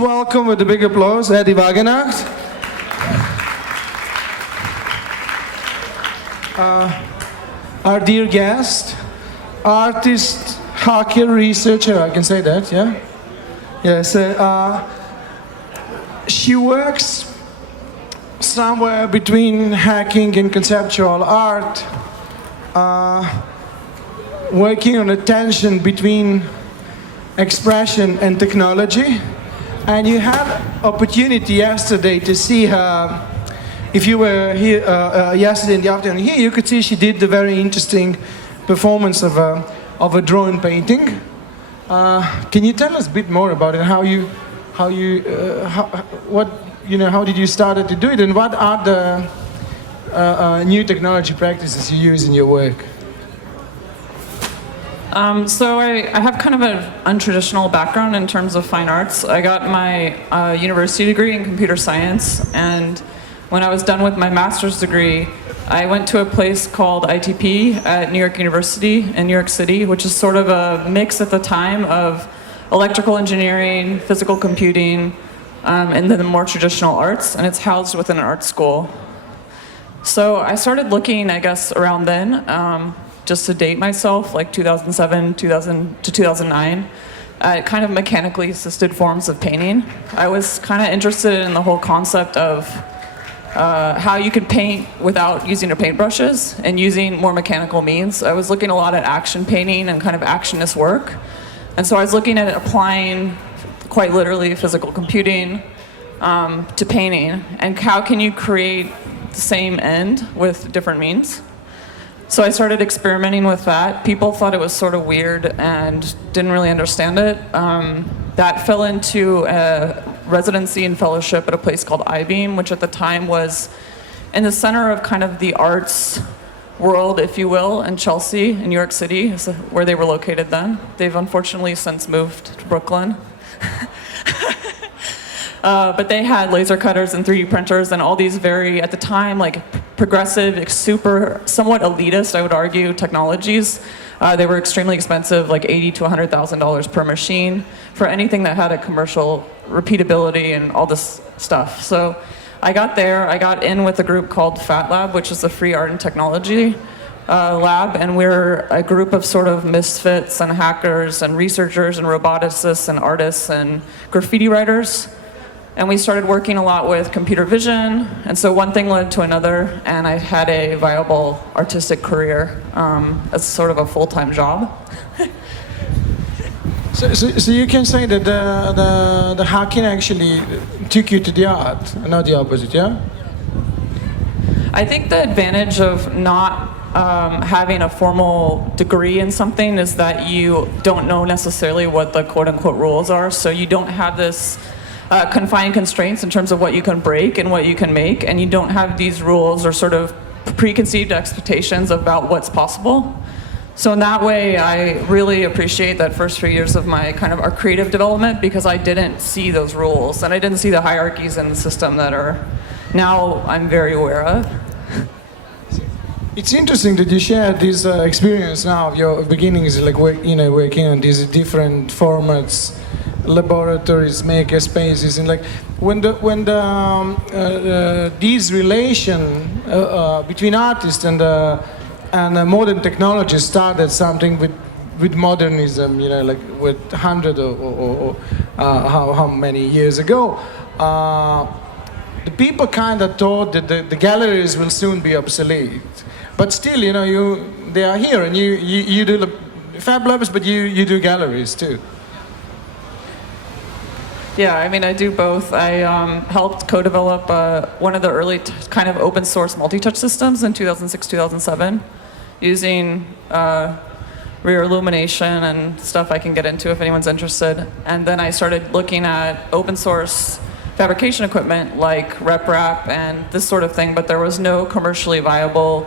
welcome with a big applause, Addie Wagenknecht. Our dear guest, artist, hacker, researcher, I can say that, yeah? Yes, she works somewhere between hacking and conceptual art, working on a tension between expression and technology. And you had opportunity yesterday to see her. If you were here yesterday in the afternoon here, you could see she did a very interesting performance of a drone painting. Can you tell us a bit more about it? How did you start to do it, and what are the new technology practices you use in your work? So I have kind of an untraditional background in terms of fine arts. I got my university degree in computer science, and when I was done with my master's degree, I went to a place called ITP at New York University in New York City, which is sort of a mix at the time of electrical engineering, physical computing, and then the more traditional arts, and it's housed within an art school. So I started looking, I guess, around then, just to date myself, like 2007 to 2009, at kind of mechanically assisted forms of painting. I was kind of interested in the whole concept of how you could paint without using your paintbrushes and using more mechanical means. I was looking a lot at action painting and kind of actionist work. And so I was looking at applying, quite literally, physical computing to painting. And how can you create the same end with different means? So I started experimenting with that. People thought it was sort of weird and didn't really understand it. That fell into a residency and fellowship at a place called I-Beam, which at the time was in the center of kind of the arts world, if you will, in Chelsea, in New York City, where they were located then. They've unfortunately since moved to Brooklyn. But they had laser cutters and 3D printers and all these very, at the time, like progressive, super, somewhat elitist, I would argue, technologies. They were extremely expensive, like $80,000 to $100,000 per machine for anything that had a commercial repeatability and all this stuff. So I got there, I got in with a group called Fat Lab, which is the Free Art and Technology lab, and we're a group of sort of misfits and hackers and researchers and roboticists and artists and graffiti writers. And we started working a lot with computer vision, and so one thing led to another, and I had a viable artistic career as sort of a full-time job. So you can say that the hacking actually took you to the art, not the opposite, yeah? I think the advantage of not having a formal degree in something is that you don't know necessarily what the quote-unquote rules are, so you don't have this confined constraints in terms of what you can break and what you can make, and you don't have these rules or sort of preconceived expectations about what's possible. So in that way, I really appreciate that first few years of my kind of our creative development, because I didn't see those rules and I didn't see the hierarchies in the system that are now I'm very aware of. It's interesting that you share this experience now of your beginnings, like working on these different formats, laboratories, maker spaces, and like when these relation between artists and modern technology started something with modernism, like with 100 or how many years ago. The people kind of thought that the galleries will soon be obsolete, but still, they are here, and you do the Fab Labs, but you do galleries too. Yeah, I mean, I do both. I helped co-develop one of the early kind of open source multi-touch systems in 2006, 2007, using rear illumination and stuff I can get into if anyone's interested. And then I started looking at open source fabrication equipment like RepRap and this sort of thing, but there was no commercially viable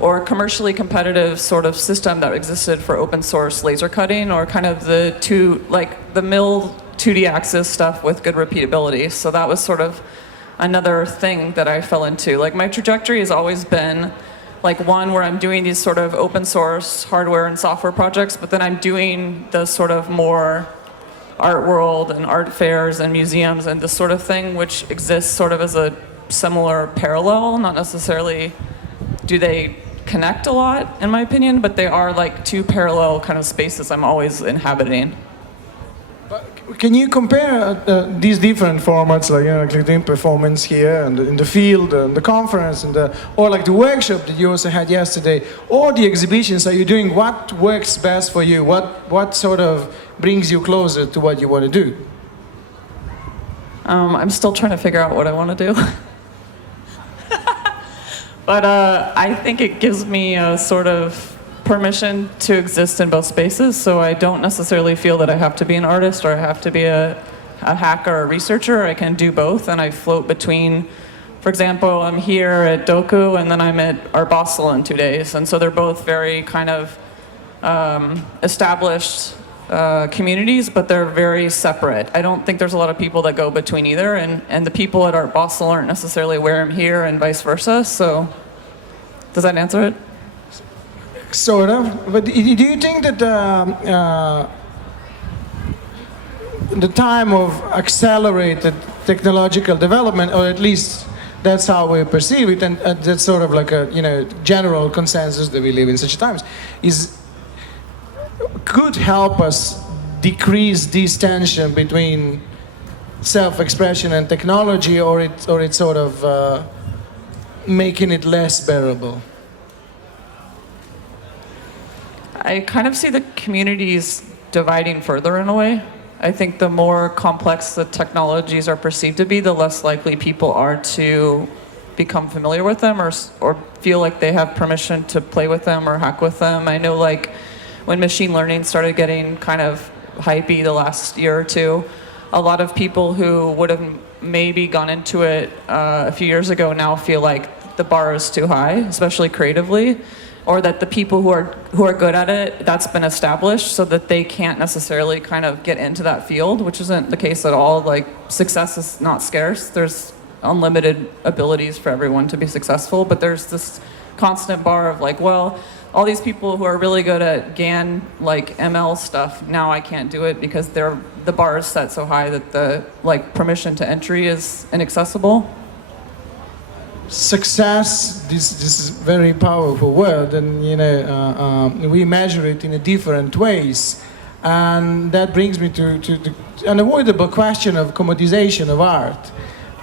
or commercially competitive sort of system that existed for open source laser cutting, or kind of the mill 2D axis stuff with good repeatability. So that was sort of another thing that I fell into. Like, my trajectory has always been like one where I'm doing these sort of open source hardware and software projects, but then I'm doing the sort of more art world and art fairs and museums and this sort of thing, which exists sort of as a similar parallel, not necessarily do they connect a lot, in my opinion, but they are like two parallel kind of spaces I'm always inhabiting. Can you compare these different formats, like, like doing performance here and in the field and the conference and or like the workshop that you also had yesterday, or the exhibitions that you're doing? What works best for you? What sort of brings you closer to what you want to do? I'm still trying to figure out what I want to do. But I think it gives me a sort of permission to exist in both spaces, so I don't necessarily feel that I have to be an artist or I have to be a hacker or a researcher. I can do both, and I float between. For example, I'm here at DOKU, and then I'm at Art Basel in 2 days, and so they're both very kind of established communities, but they're very separate. I don't think there's a lot of people that go between either, and the people at Art Basel aren't necessarily where I'm here, and vice versa. So, does that answer it? Sort of, but do you think that the time of accelerated technological development, or at least that's how we perceive it, and that's sort of like a general consensus that we live in such times, could help us decrease this tension between self-expression and technology, or it's sort of making it less bearable? I kind of see the communities dividing further in a way. I think the more complex the technologies are perceived to be, the less likely people are to become familiar with them or feel like they have permission to play with them or hack with them. I know, like, when machine learning started getting kind of hypey the last year or two, a lot of people who would have maybe gone into it a few years ago now feel like the bar is too high, especially creatively, or that the people who are good at it, that's been established, so that they can't necessarily kind of get into that field, which isn't the case at all. Like, success is not scarce. There's unlimited abilities for everyone to be successful, but there's this constant bar of like, well, all these people who are really good at GAN, like ML stuff, now I can't do it because the bar is set so high that the permission to entry is inaccessible. Success, this is a very powerful word, and we measure it in different ways, and that brings me to the unavoidable question of commodization of art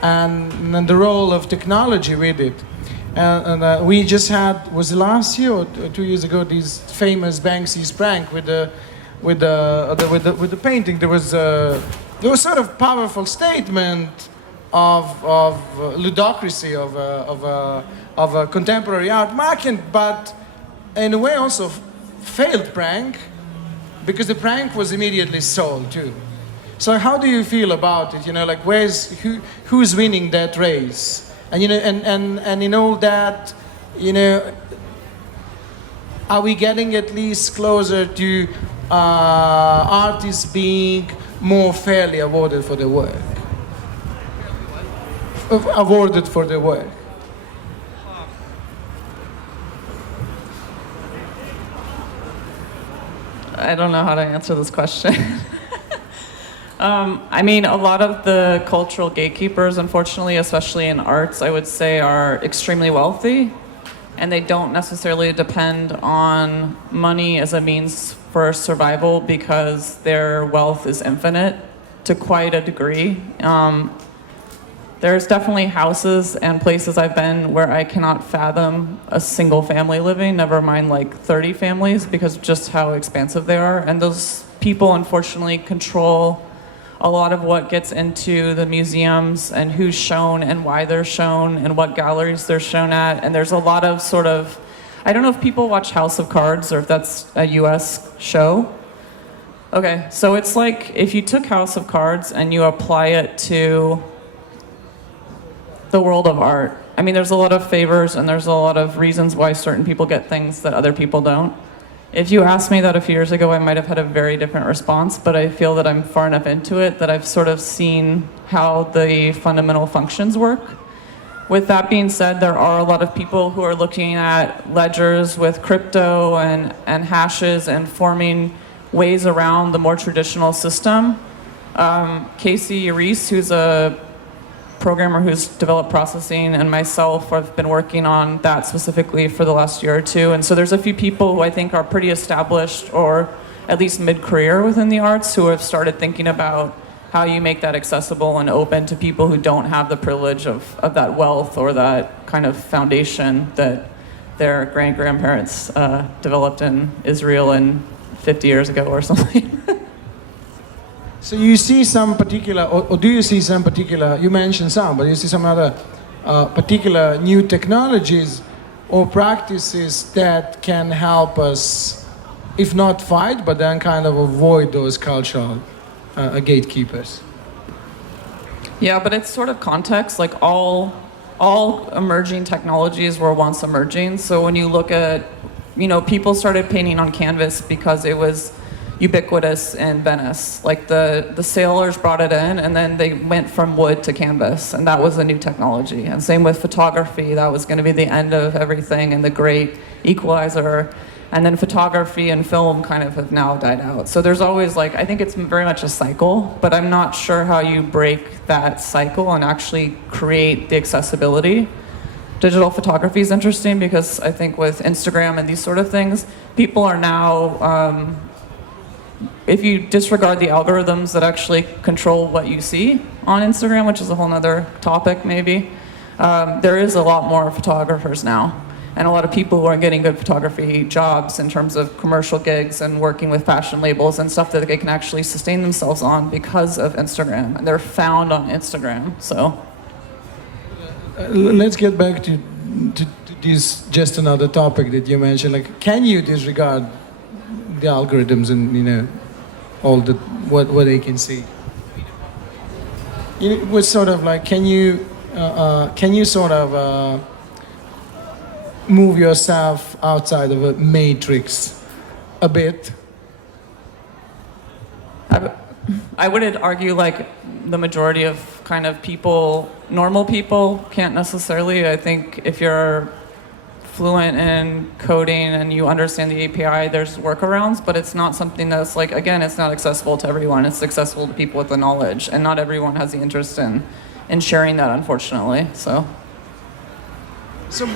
and the role of technology with it. We just had, was it last year or 2 years ago, this famous Banksy's prank with the painting. There was sort of powerful statement of ludocracy of a contemporary art market, but in a way also failed prank, because the prank was immediately sold too. So how do you feel about it? Like, who's winning that race? And and in all that, are we getting at least closer to artists being more fairly awarded for their work? Awarded for their work. I don't know how to answer this question. I mean, a lot of the cultural gatekeepers, unfortunately, especially in arts, I would say, are extremely wealthy, and they don't necessarily depend on money as a means for survival because their wealth is infinite to quite a degree. There's definitely houses and places I've been where I cannot fathom a single family living, never mind like 30 families, because of just how expansive they are. And those people, unfortunately, control a lot of what gets into the museums and who's shown and why they're shown and what galleries they're shown at. And there's a lot of sort of, I don't know if people watch House of Cards or if that's a US show. Okay, so it's like if you took House of Cards and you apply it to the world of art. I mean, there's a lot of favors and there's a lot of reasons why certain people get things that other people don't. If you asked me that a few years ago, I might have had a very different response, but I feel that I'm far enough into it that I've sort of seen how the fundamental functions work. With that being said, there are a lot of people who are looking at ledgers with crypto and hashes and forming ways around the more traditional system Casey Reese, who's a programmer who's developed processing, and myself have been working on that specifically for the last year or two. And so there's a few people who I think are pretty established, or at least mid-career within the arts, who have started thinking about how you make that accessible and open to people who don't have the privilege of that wealth or that kind of foundation that their grandparents developed in Israel 50 years ago or something. So you see some particular, or do you see some particular, you mentioned some, but you see some other particular new technologies or practices that can help us, if not fight, but then kind of avoid those cultural gatekeepers? Yeah, but it's sort of context. Like all emerging technologies were once emerging. So when you look at, people started painting on canvas because it was ubiquitous in Venice. Like the sailors brought it in, and then they went from wood to canvas, and that was a new technology. And same with photography, that was going to be the end of everything and the great equalizer. And then photography and film kind of have now died out. So there's always I think it's very much a cycle, but I'm not sure how you break that cycle and actually create the accessibility. Digital photography is interesting because I think with Instagram and these sort of things, people are now, if you disregard the algorithms that actually control what you see on Instagram, which is a whole nother topic maybe, there is a lot more photographers now. And a lot of people who are getting good photography jobs in terms of commercial gigs and working with fashion labels and stuff that they can actually sustain themselves on because of Instagram. And they're found on Instagram, so. Let's get back to this, just another topic that you mentioned. Can you disregard the algorithms and, all the, what they can see? It was sort of can you sort of, move yourself outside of a matrix a bit? I would argue the majority of kind of people, normal people, can't necessarily. I think if you're fluent in coding and you understand the API, there's workarounds, but it's not something that's again, it's not accessible to everyone. It's accessible to people with the knowledge, and not everyone has the interest in sharing that, unfortunately, so. So,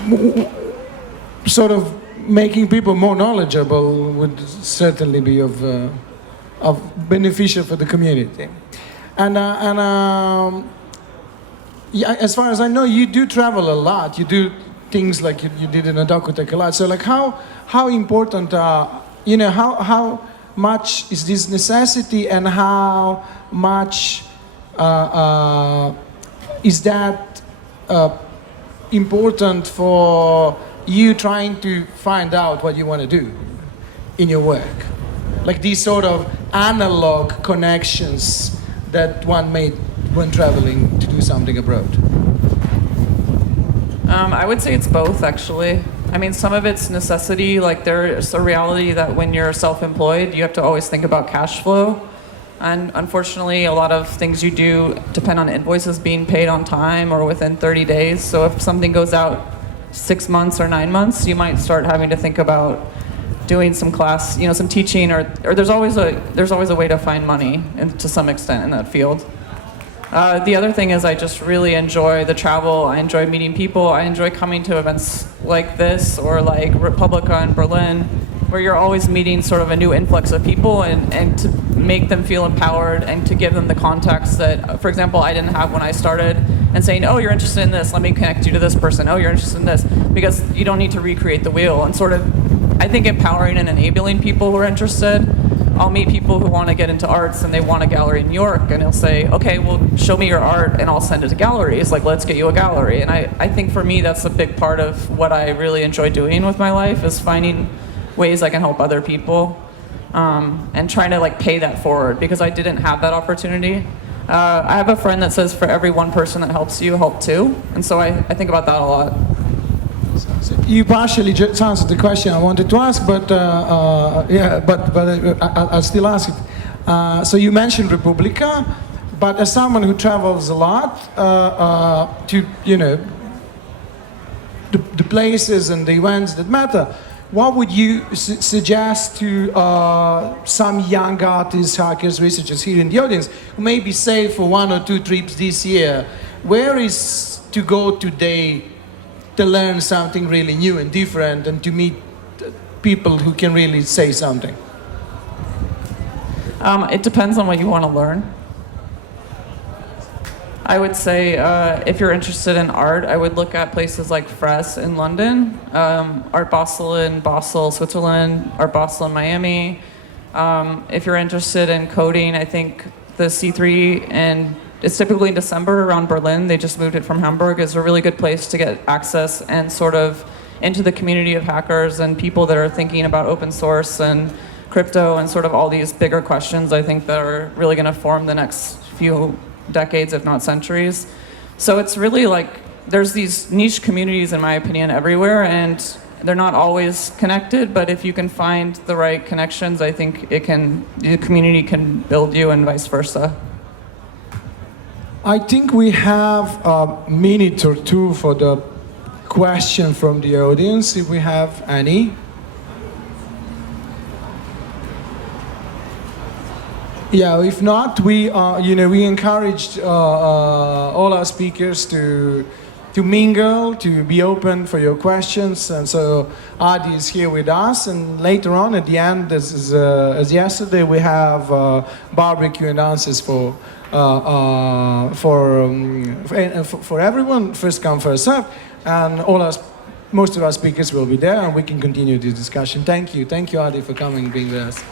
sort of making people more knowledgeable would certainly be of beneficial for the community. And yeah, as far as I know, you do travel a lot. You do things like you did in a DOKU.TECH a lot. So how important, how much is this necessity, and how much is that important for you trying to find out what you want to do in your work? These sort of analog connections that one made when traveling to do something abroad. I would say it's both, actually. I mean, some of it's necessity. There's a reality that when you're self-employed, you have to always think about cash flow. And unfortunately, a lot of things you do depend on invoices being paid on time or within 30 days. So if something goes out 6 months or 9 months, you might start having to think about doing some class, some teaching, or there's always a way to find money to some extent in that field. The other thing is I just really enjoy the travel. I enjoy meeting people. I enjoy coming to events like this or Republica in Berlin, where you're always meeting sort of a new influx of people and to make them feel empowered and to give them the context that, for example, I didn't have when I started, and saying, oh, you're interested in this, let me connect you to this person. Oh, you're interested in this, because you don't need to recreate the wheel. And sort of, I think, empowering and enabling people who are interested. I'll meet people who want to get into arts and they want a gallery in New York, and they'll say, okay, well, show me your art and I'll send it to galleries. Let's get you a gallery. And I think for me, that's a big part of what I really enjoy doing with my life, is finding ways I can help other people, and trying to pay that forward, because I didn't have that opportunity. I have a friend that says for every one person that helps you, help two. And so I think about that a lot. So you partially just answered the question I wanted to ask, but I'll still ask it. So you mentioned Republica, but as someone who travels a lot to the places and the events that matter, what would you suggest to some young artists, hackers, researchers here in the audience who maybe save for 1 or 2 trips this year? Where is to go today to learn something really new and different and to meet people who can really say something? It depends on what you want to learn. I would say if you're interested in art, I would look at places like Fres in London, Art Basel in Basel, Switzerland, Art Basel in Miami. If you're interested in coding, I think the C3, and it's typically in December around Berlin, they just moved it from Hamburg, is a really good place to get access and sort of into the community of hackers and people that are thinking about open source and crypto and sort of all these bigger questions, I think, that are really going to form the next few decades, if not centuries. So it's really like there's these niche communities, in my opinion, everywhere, and they're not always connected, but if you can find the right connections, I think the community can build you and vice versa. I think we have a minute or two for the question from the audience, if we have any. Yeah, if not, we encouraged all our speakers to mingle, to be open for your questions, and so Addie is here with us. And later on, at the end, as yesterday, we have barbecue and answers for everyone, first come, first serve, and most of our speakers will be there, and we can continue this discussion. Thank you, Addie, for coming and being with us.